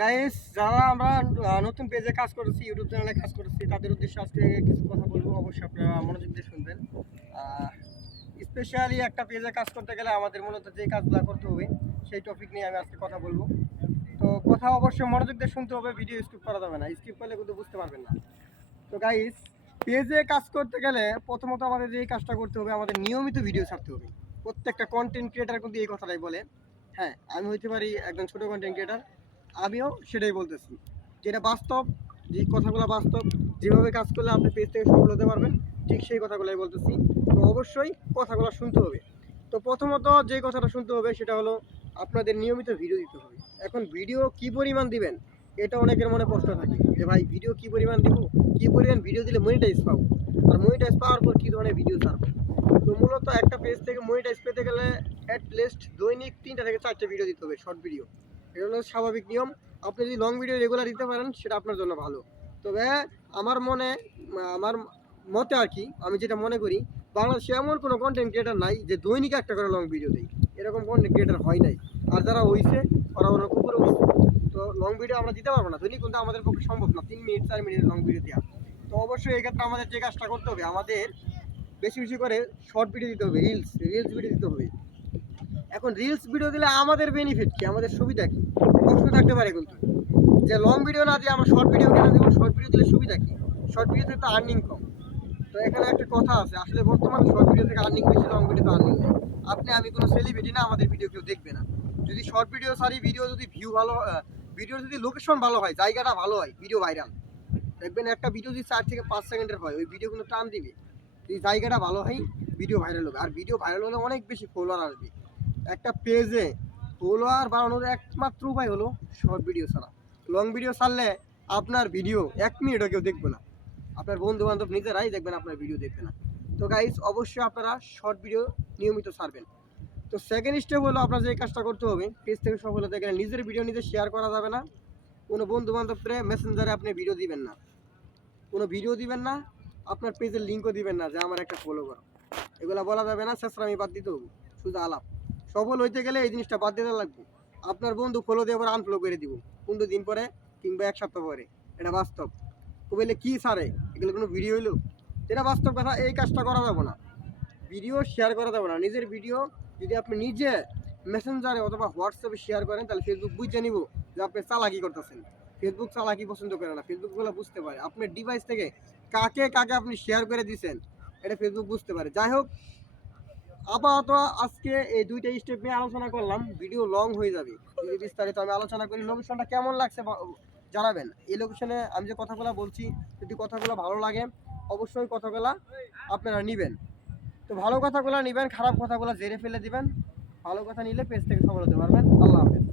Guys যারা আমরা নতুন পেজে কাজ করেছি ইউটিউব চ্যানেলে কাজ করেছি তাদের উদ্দেশ্যে আজকে কিছু কথা বলব। অবশ্যই আপনারা মনোযোগ দিয়ে শুনবেন। স্পেশালি একটা পেজে কাজ করতে গেলে আমাদের মূলত যে কাজগুলো করতে হবে, সেই টপিক নিয়ে আমি আজকে কথা বলব। তো কথা অবশ্যই মনোযোগ দিয়ে শুনতে হবে ভিডিও স্কিপ করা যাবে না। স্কিপ করলে কিন্তু বুঝতে পারবেন না। তো গাইস পেজে কাজ করতে গেলে প্রথমত আমাদের যে কাজটা করতে হবে, আমাদের নিয়মিত ভিডিও ছাড়তে হবে। প্রত্যেকটা কন্টেন্ট ক্রিয়েটার কিন্তু এই কথাটাই বলে। হ্যাঁ আমি হইতে পারি একজন ছোট কন্টেন্ট ক্রিয়েটার আমিও সেটাই বলতেছি। যেটা বাস্তব, যে কথাগুলো বাস্তব, যেভাবে কাজ করলে আপনি পেজ থেকে সফল হতে পারবেন, ঠিক সেই কথাগুলোই বলতেছি। তো অবশ্যই কথাগুলো শুনতে হবে। তো প্রথমত যে কথাটা শুনতে হবে সেটা হলো, আপনাদের নিয়মিত ভিডিও দিতে হবে। এখন ভিডিও কি পরিমাণ দিবেন, এটা অনেকের মনে প্রশ্ন থাকে যে ভাই, ভিডিও কি পরিমাণ দিব? কি পরিমাণ ভিডিও দিলে মনিটাইজ পাবো? আর মনিটাইজ পাওয়ার পর কী ধরনের ভিডিও ছাড়বো? তো মূলত একটা পেজ থেকে মনিটাইজ পেতে গেলে অ্যাট লিস্ট দৈনিক তিনটা থেকে চারটে ভিডিও দিতে হবে শর্ট ভিডিও এটা হলো স্বাভাবিক নিয়ম। আপনি যদি লং ভিডিও রেগুলার দিতে পারেন, সেটা আপনার জন্য ভালো। তবে আমার মনে, আমার মতে আর কি, আমি যেটা মনে করি, বাংলাদেশে এমন কোনো কন্টেন্ট ক্রিয়েটার নাই যে দৈনিক একটা করে লং ভিডিও দেয়। এরকম কন্টেন্ট ক্রিয়েটার হয় নাই। আর যারা হইছে, ওরা ওরা উঠছে। তো লং ভিডিও আমরা দিতে পারব না। দৈনিক কিন্তু আমাদের পক্ষে সম্ভব না। তিন মিনিট চার মিনিট লং ভিডিও দেওয়া তো অবশ্যই এই ক্ষেত্রে আমাদের যে কাজটা করতে হবে, আমাদের বেশি বেশি করে শর্ট ভিডিও দিতে হবে রিলস রিলস ভিডিও দিতে হবে। এখন রিলস ভিডিও দিলে আমাদের বেনিফিট কি? আমাদের সুবিধা কি? প্রশ্ন থাকতে পারে কিন্তু। যে লং ভিডিও না দিয়ে আমরা শর্ট ভিডিও কেন দেবো? শর্ট ভিডিও দিলে সুবিধা কি? শর্ট ভিডিওতে তো আর্নিং কম। তো এখানে একটা কথা আছে, আসলে বর্তমানে শর্ট ভিডিও থেকে আর্নিং বেশি লং ভিডিওতে আর্নিং নেই। আপনি আমি কোনো সেলিব্রিটি না, আমাদের ভিডিও কেউ দেখবে না। যদি শর্ট ভিডিও সারি ভিডিও যদি ভিউ ভালো ভিডিও যদি লোকেশন ভালো হয়, জায়গাটা ভালো হয় ভিডিও ভাইরাল দেখবেন একটা ভিডিও যদি চার থেকে পাঁচ সেকেন্ডের হয়, ওই ভিডিও কিন্তু টান দিবে। এই জায়গাটা ভালো হয় ভিডিও ভাইরাল হবে। আর ভিডিও ভাইরাল হলে অনেক বেশি ফলোয়ার আসবে। একটা পেজে ফলোয়ার বাড়ানোর একমাত্র উপায় হলো শর্ট ভিডিও ছাড়া। লং ভিডিও ছাড়লে আপনার ভিডিও এক মিনিটও কেউ দেখবে না। আপনার বন্ধু বান্ধব নিজেরাই দেখবেন, আপনার ভিডিও দেখবে না। তো গাইজ অবশ্যই আপনারা শর্ট ভিডিও নিয়মিত ছাড়বেন। তো সেকেন্ড স্টেপ হলো আপনার যে কাজটা করতে হবে পেজ থেকে সফল হতে গেলে নিজের ভিডিও নিজে শেয়ার করা যাবে না। কোনো বন্ধু বান্ধবরে মেসেঞ্জারে আপনি ভিডিও দিবেন না। কোনো ভিডিও দিবেন না, আপনার পেজের লিঙ্কও দিবেন না যে আমার একটা ফলো করো এগুলো বলা যাবে না শেষরা আমি বাদ দিতে হবে। শুধু আলাপ। সফল হইতে গেলে এই জিনিসটা বাদ দিতে লাগবে। আপনার বন্ধু ফলো দিয়ে আবার আনফলো করে দিব। পনেরো দিন পরে কিংবা এক সপ্তাহ পরে। এটা বাস্তব। ও বলে কী সারে এগুলো কোনো ভিডিও হইল? এটা বাস্তব কথা, এই কাজটা করা যাবে না। ভিডিও শেয়ার করা যাবে না। নিজের ভিডিও যদি আপনি নিজে মেসেঞ্জারে অথবা হোয়াটসঅ্যাপে শেয়ার করেন, তাহলে ফেসবুক বুঝে নিব যে আপনি চালাকি করতেছেন। ফেসবুক চালাকি পছন্দ করে না। ফেসবুকগুলো বুঝতে পারে। আপনার ডিভাইস থেকে কাকে কাকে আপনি শেয়ার করে দিছেন, এটা ফেসবুক বুঝতে পারে। যাই হোক আপাতত আজকে এই দুইটা স্টেপ নিয়ে আলোচনা করলাম। ভিডিও লং হয়ে যাবে। যদি বিস্তারিত আমি আলোচনা করি লোকেশনটা কেমন লাগছে জানাবেন। এই লোকেশনে আমি যে কথাগুলো বলছি, যদি কথাগুলো ভালো লাগে, অবশ্যই কথাগুলো আপনারা নেবেন। তো ভালো কথাগুলো নেবেন, খারাপ কথাগুলো জেরে ফেলে দিবেন। ভালো কথা নিলে পেজ থেকে সফল হতে পারবেন। আল্লাহ হাফেজ।